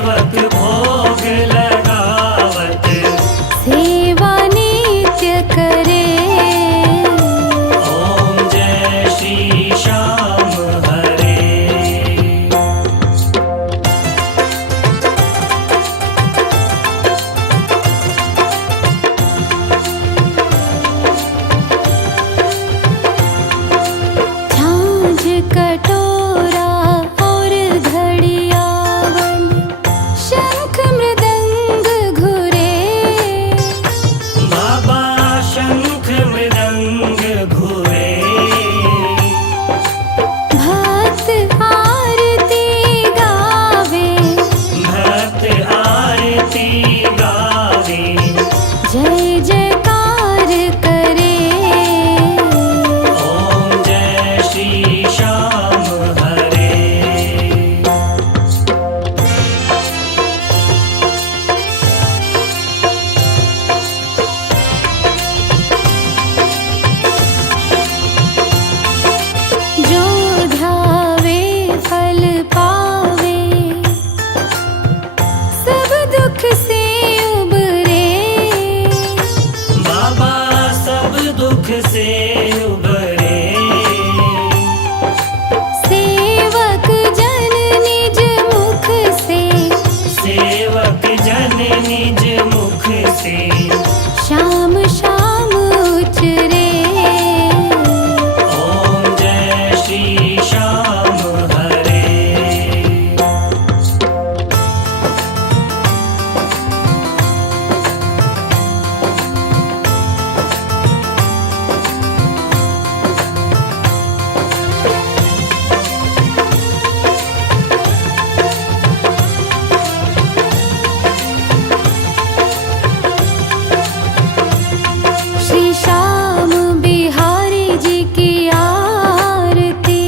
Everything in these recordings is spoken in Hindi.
सेवक भोग लगावत, सेवा नित्य करे। ओम जय श्री श्याम हरे। झांझ कटोरा और घड़ियावन, शंख मृदंग घुरे। बाबा शंख मृदंग घुरे, भक्त आरती गावे, भक्त आरती गावे। जय जयकार करे। ओम जय श्री श्याम हरे। जो ध्यावे फल पावे, सब दुख से उबरे। बाबा सब दुख से उबरे, सेवक जन निज मुख से, सेवक जन निज मुख से। श्याम श्याम उचरे। ओम जय श्री श्याम हरे। श्री श्याम बिहारी जी की आरती,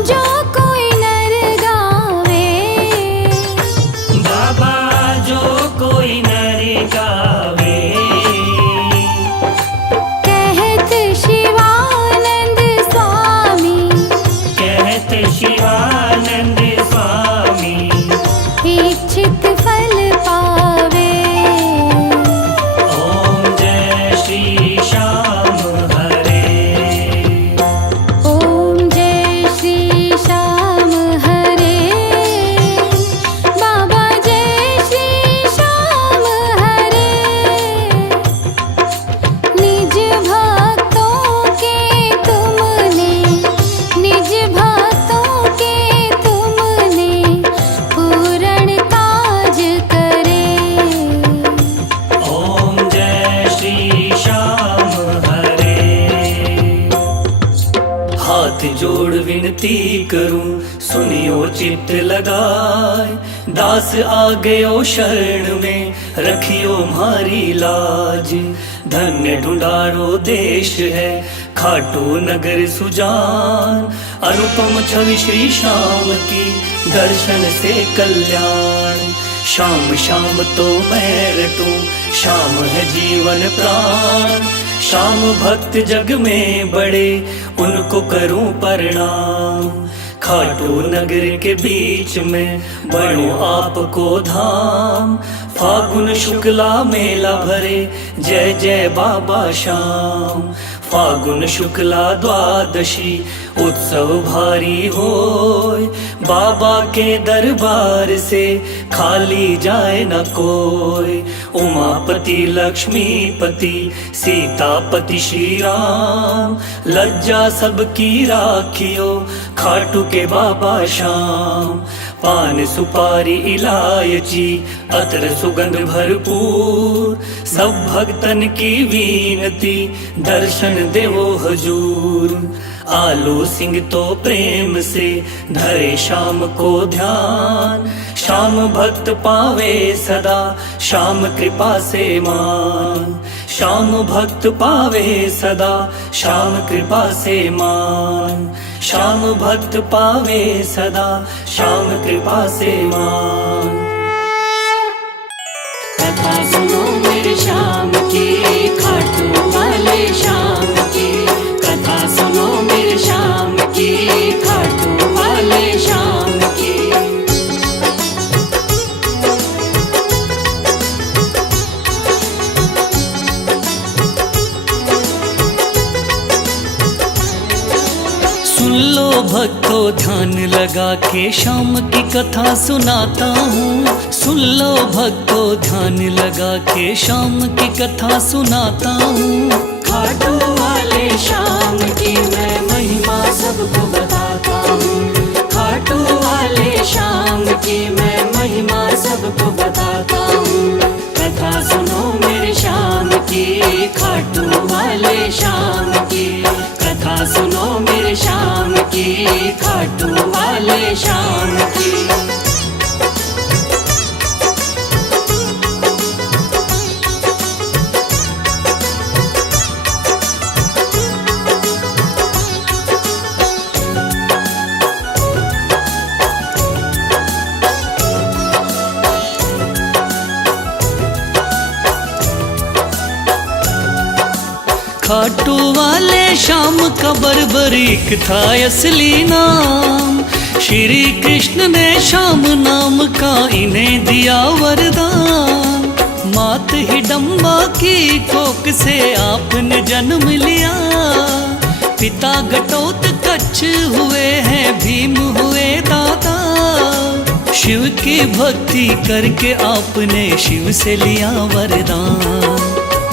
जो कोई नर गावे। बाबा जो कोई नर गावे, कहत शिवानंद स्वामी, कहत शिवानंद स्वामी। इच्छित फल पावे। ओम जय श्री श्याम हरे। ओम जय श्री श्याम हरे। बाबा जय श्री श्याम हरे। निज भक्तों के तुमने, निज भक्तों के तुमने पूर्ण काज करे। ओम जय श्री श्याम हरे। हाथ जोड़ विनती करूं, सुनियो चित्त लगाए। दास आ गयो शरण में, रखियो म्हारी लाज। धन्य ढूंढारो देश है, खाटू नगर सुजान। अनुपम छवि श्री श्याम की, दर्शन से कल्याण। शाम शाम तो मैं रटूं, शाम है जीवन प्राण। शाम भक्त जग में बड़े, उनको करूं प्रणाम। खाटू नगर के बीच में बनो आपको धाम। फागुन शुक्ला मेला भरे, जय जय बाबा श्याम। फागुन शुक्ला द्वादशी, उत्सव भारी होय। बाबा के दरबार से खाली जाए न कोई। उमापति लक्ष्मीपति, सीतापति श्री राम। लज्जा सबकी राखियो, खाटू के बाबा श्याम। पान सुपारी इलायची, अतर सुगंध भरपूर। सब भक्तन की विनती, दर्शन देवो हजूर। आलू सिंह तो प्रेम से धरे शाम को ध्यान। शाम भक्त पावे सदा, शाम कृपा से मान। शाम भक्त पावे सदा, शाम कृपा से मान। शाम भक्त पावे सदा, शाम कृपा से मान। कथा सुनो मेरे श्याम की, खाटू वाले श्याम की। कथा सुनो मेरे श्याम की, खाटू वाले श्याम की। भक्तों ध्यान लगा के शाम की कथा सुनाता हूँ। सुन लो भक्तों ध्यान लगा के शाम की कथा सुनाता हूँ। खाटू वाले शाम की मैं महिमा सबको बताता हूँ। खाटू वाले शाम की मैं महिमा सबको बताता हूँ। कथा सुनो मेरे शाम की, खाटू वाले शाम की। कथा सुनो मेरे शाम की, खाटू वाले शाम की। खाटू वाले शाम का बर्बरीक था असली नाम। श्री कृष्ण ने शाम नाम का इन्हें दिया वरदान। मात हिडम्बा की कोख से आपने जन्म लिया। पिता घटोत्कच हुए हैं भीम हुए दादा। शिव की भक्ति करके आपने शिव से लिया वरदान।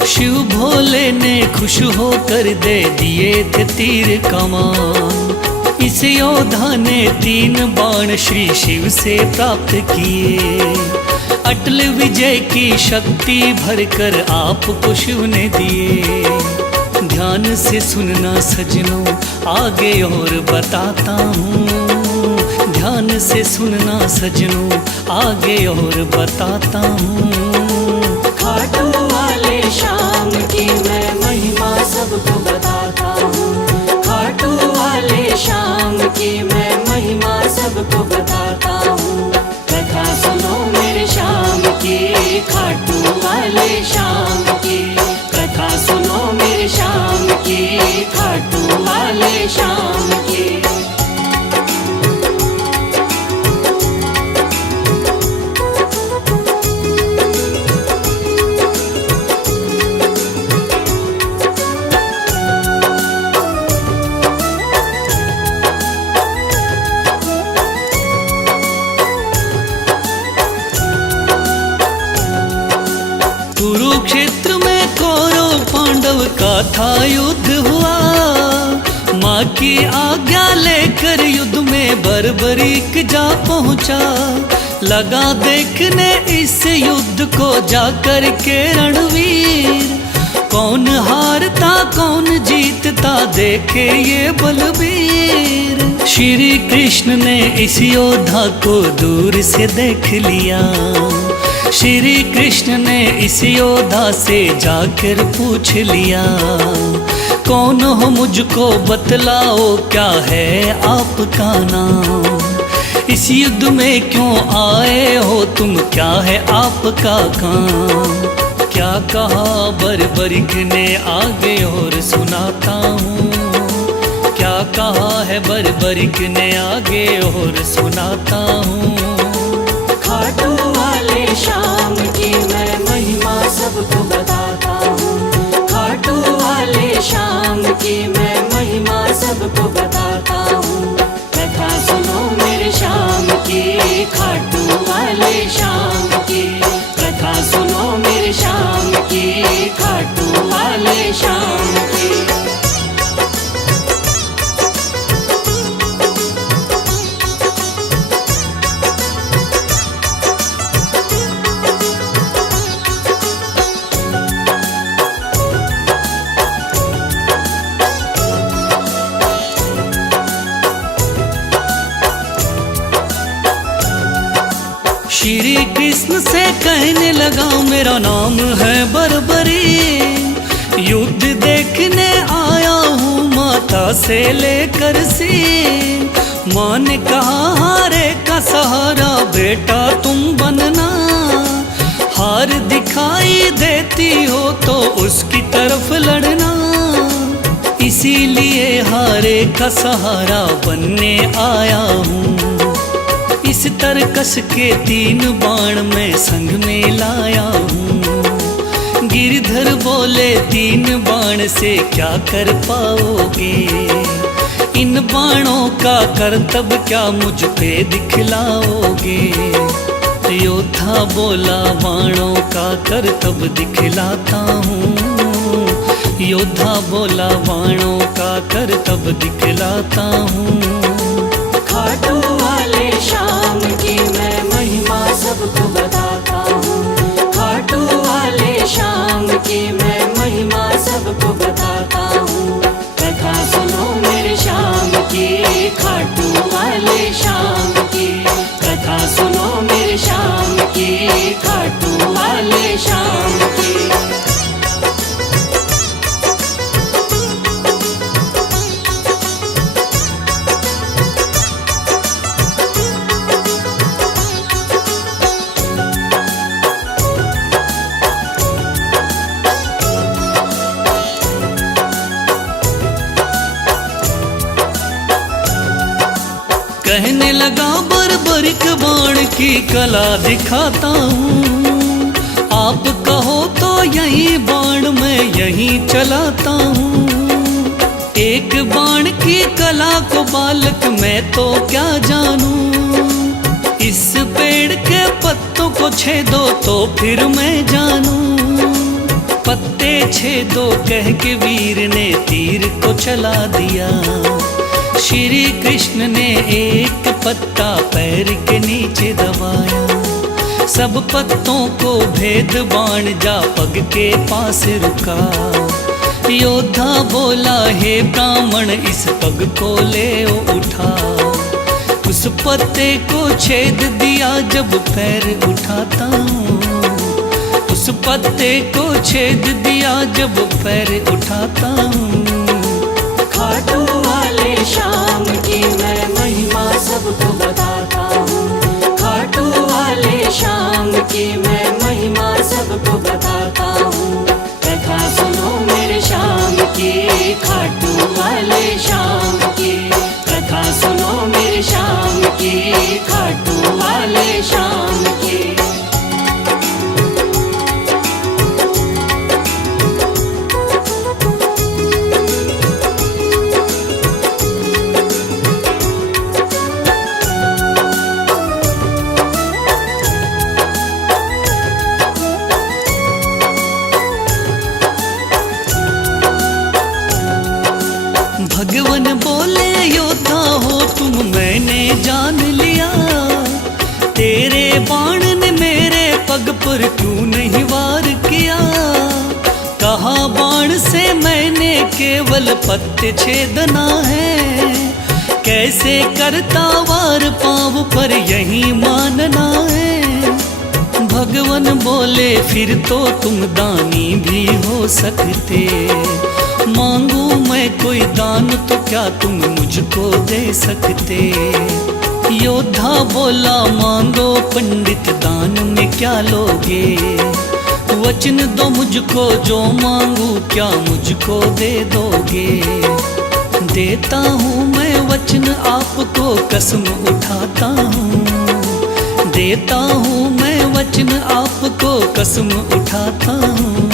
शिव भोले ने खुश होकर दे दिए थे तीर कमान। इस योद्धा ने 3 बाण श्री शिव से प्राप्त किए। अटल विजय की शक्ति भरकर आपको शिव ने दिए। ध्यान से सुनना सजनों आगे और बताता हूँ। ध्यान से सुनना सजनों आगे और बताता हूँ। खाटू वाले शाम की मैं महिमा सबको बताता हूँ। खाटू वाले शाम की मैं महिमा सबको बताता हूँ। कथा सुनो मेरे शाम की, खाटू वाले शाम की। कथा सुनो मेरे शाम की, खाटू वाले शाम की। कुरुक्षेत्र में कौरव पांडव का था युद्ध हुआ। माँ की आज्ञा लेकर युद्ध में बर्बरीक जा पहुँचा। लगा देखने इस युद्ध को जाकर के रणवीर। कौन हारता कौन जीतता देखे ये बलबीर। श्री कृष्ण ने इस योद्धा को दूर से देख लिया। श्री कृष्ण ने इस योद्धा से जाकर पूछ लिया। कौन हो मुझको बतलाओ क्या है आपका नाम। इस युद्ध में क्यों आए हो तुम, क्या है आपका काम। क्या कहा बर्बरीक ने आगे और सुनाता हूँ। क्या कहा है बर्बरीक ने आगे और सुनाता हूँ। खाटू वाले शाम की मैं महिमा सबको बताता हूँ। खाटू वाले शाम की मैं महिमा सबको बताता हूँ। कथा सुनो मेरे शाम की, खाटू वाले शाम की। कथा सुनो मेरे शाम की, खाटू वाले शाम की। श्री कृष्ण से कहने लगा मेरा नाम है बर्बरी। युद्ध देखने आया हूँ माता से लेकर सी। माँ ने कहा हारे का सहारा बेटा तुम बनना। हार दिखाई देती हो तो उसकी तरफ लड़ना। इसीलिए हारे का सहारा बनने आया हूँ। इस तरकस के 3 बाण में संग में लाया हूँ। गिरधर बोले 3 बाण से क्या कर पाओगे। इन बाणों का करतब क्या मुझ पे दिखलाओगे? योद्धा बोला बाणों का करतब दिखलाता हूँ। योद्धा बोला बाणों का करतब दिखलाता हूँ। खाटू वाले श्याम की मैं महिमा सबको बताता हूँ। खाटू वाले श्याम की मैं महिमा सबको बताता हूँ। कथा सुनो मेरे श्याम की, खाटू वाले श्याम की। कथा सुनो मेरे श्याम की, खाटू वाले श्याम की। कहने लगा बर्बरिक बाण की कला दिखाता हूँ। आप कहो तो यही बाण मैं यहीं चलाता हूँ। एक बाण की कला को बालक मैं तो क्या जानूं। इस पेड़ के पत्तों को छेदो तो फिर मैं जानूं। पत्ते छेदो कह के वीर ने तीर को चला दिया। श्री कृष्ण ने एक पत्ता पैर के नीचे दबाया। सब पत्तों को भेद बाण जा पग के पास रुका। योद्धा बोला हे ब्राह्मण इस पग को ले उठा। उस पत्ते को छेद दिया जब पैर उठाता हूँ। उस पत्ते को छेद दिया जब पैर उठाता हूँ। खाटू वाले श्याम की मैं महिमा सबको बताता हूँ। खाटू वाले श्याम की मैं महिमा सबको बताता हूँ। कथा सुनो मेरे श्याम की, खाटू वाले श्याम की। कथा सुनो मेरे श्याम की, खाटू वाले श्याम की। भगवान बोले योद्धा हो तुम मैंने जान लिया। तेरे बाण ने मेरे पग पर क्यों नहीं वार किया। कहा बाण से मैंने केवल पत्ते छेदना है। कैसे करता वार पाँव पर यही मानना है। भगवान बोले फिर तो तुम दानी भी हो सकते। मांगू मैं कोई दान तो क्या तुम मुझको दे सकते। योद्धा बोला मांगो पंडित दान में क्या लोगे। वचन दो मुझको जो मांगू क्या मुझको दे दोगे। देता हूँ मैं वचन आपको कसम उठाता हूँ। देता हूँ मैं वचन आपको कसम उठाता हूँ।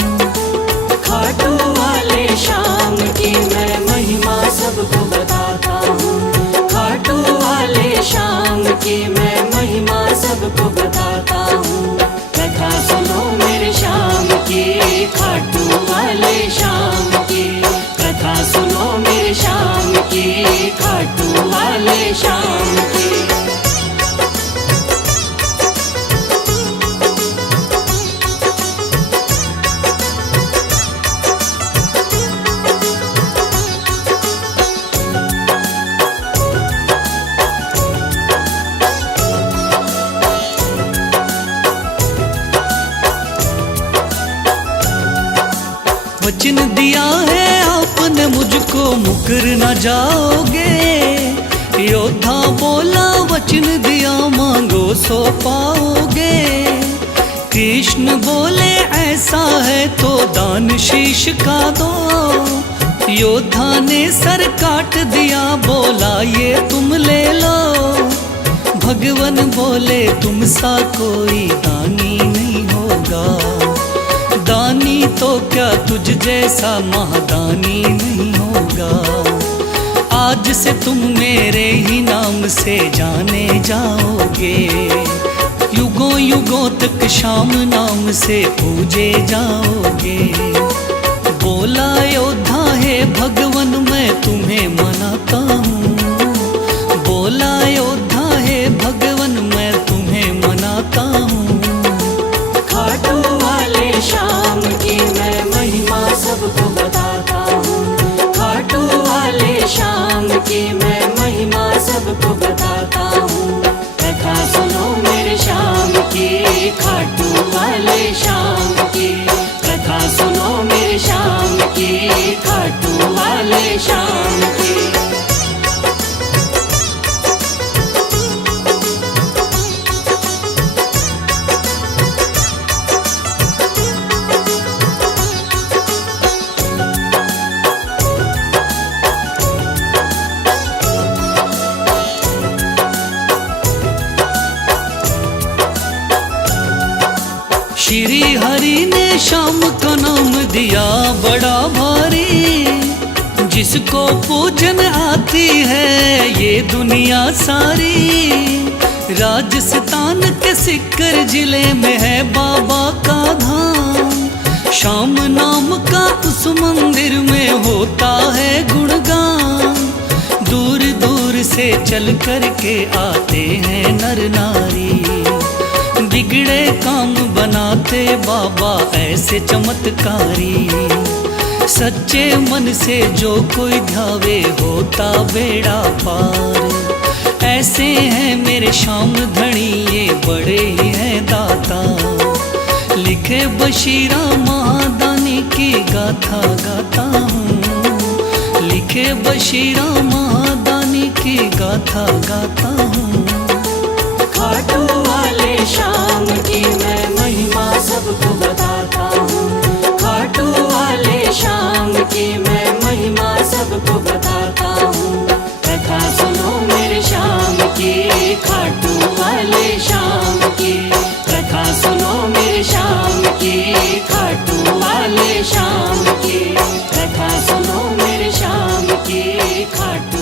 खाटू वाले श्याम की मैं महिमा सबको बताता हूँ। खाटू वाले श्याम की मैं महिमा सबको बताता हूँ। कथा सुनो मेरे श्याम की, खाटू वाले श्याम की। कथा सुनो मेरे श्याम की, खाटू वाले श्याम की। वचन दिया है आपने मुझको मुकर न जाओगे। योद्धा बोला वचन दिया मांगो सो पाओगे। कृष्ण बोले ऐसा है तो दान शीश का दो। योद्धा ने सर काट दिया बोला ये तुम ले लो। भगवान बोले तुम सा कोई दानी नहीं होगा। दानी तो क्या तुझ जैसा महादानी नहीं होगा। आज से तुम मेरे ही नाम से जाने जाओगे, युगों युगों तक श्याम नाम से पूजे जाओगे। बोला योद्धा है भगवन मैं तुम्हें मनाता हूँ, बोला योद्धा है भगवन मैं तुम्हें मनाता हूँ। खाटू वाले श्याम की मैं महिमा सबको बताता हूँ, खाटू वाले श्याम की मैं महिमा सबको बताता हूँ। कथा सुनो मेरे श्याम की, खाटू वाले श्याम की, कथा सुनो मेरे श्याम की, खाटू वाले श्याम की। श्री हरि ने श्याम का नाम दिया बड़ा भारी, जिसको पूजन आती है ये दुनिया सारी। राजस्थान के सिक्कर जिले में है बाबा का धाम, श्याम नाम का उस मंदिर में होता है गुणगान। दूर दूर से चल कर के आते हैं नर नारी, बिगड़े काम बनाते बाबा ऐसे चमत्कारी। सच्चे मन से जो कोई ध्यावे होता बेड़ा पार। ऐसे हैं मेरे श्याम धनी ये बड़े ही हैं दाता, लिखे बशीरा महादानी की गाथा गाता हूँ, लिखे बशीरा महादानी की गाथा गाता हूँ। खाटू वाले श्याम की मैं महिमा सबको बताता हूँ, खाटू वाले श्याम की मैं महिमा सबको बताता हूँ। कथा सुनो मेरे श्याम की, खाटू वाले श्याम की, कथा सुनो मेरे श्याम की, खाटू वाले श्याम की, कथा सुनो मेरे श्याम की, खाटू